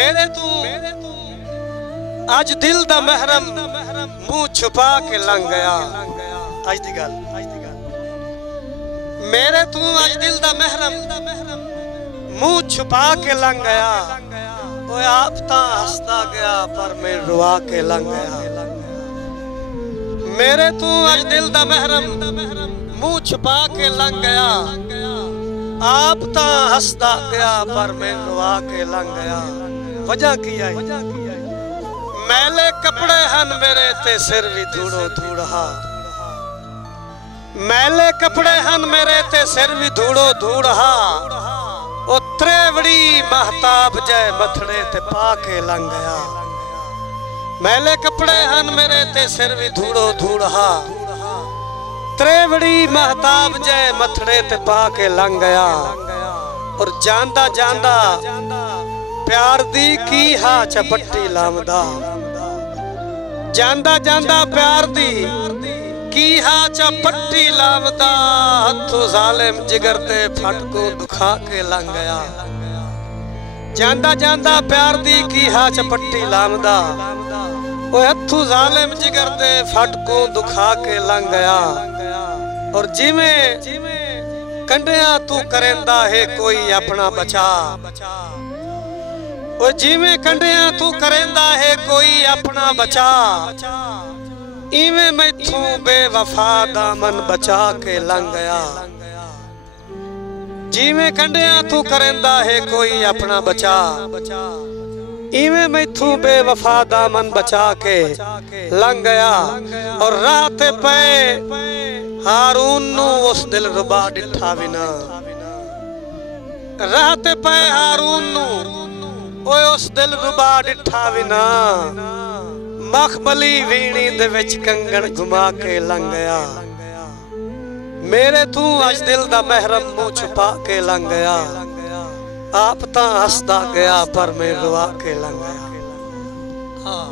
मेरे तू अज दिल दा महरम मुंह छुपा के लंघ गया। अज दी गल मेरे तू अज दिल दा महरम मुंह छुपा के लंघ गया। ओए आप तां हसदा गया पर मैं रुआ के लंघ गया। मेरे तू अज दिल दा महरम मुंह छुपा के लंघ गया। आप तां हसदा गया पर मैं रुआ के लंघ गया। वजह की आई मैले कपड़े हन मेरे ते सिर भी धूड़ो धूड़ा। मैले कपड़े हन मेरे ते सिर भी धूड़ो धूड़ा। ओ त्रेवड़ी महताब जय मथड़े ते पाके लंघ गया। मैले कपड़े हन मेरे ते सिर भी धूड़ो धूड़ा। त्रेवड़ी महताब जय मथड़े ते पाके लंघ गया। और जांदा जांदा प्यार दी की हा चपट्टी लामदा। जांदा जांदा प्यार दी की हा चपट्टी लामदा। हथों जालिम जिगर ते फटको दुखा के लंघ गया। जांदा जांदा प्यार दी की हा चपट्टी लामदा। ओ हथों जालिम जिगर ते फटको दुखा के लंघ गया। और जिमें कंडिया तू करेंदा है कोई अपना बचा। ओ जिमें कंडिया तू करेंदा है कोई अपना बचा। इवें मैथों बेवफा दामन बचा के लंघ गया। जिमें कंडिया तू करेंदा है कोई अपना बचा। इवें मैथों बेवफा दामन बचा के लंघ गया। और रात पे हारून नू उस दिल रुबा डिठा बिना। रात पे हारून नू ओए उस दिल रुबा डिठा बिना। मखमली वीणी दे विच कंगन घुमा के लंघ गया। मेरे तू अज दिल दा महरम मुंह छुपा के लंघ गया। आप तां हसदा गया पर मैं रुआ के लंघ गया। हाँ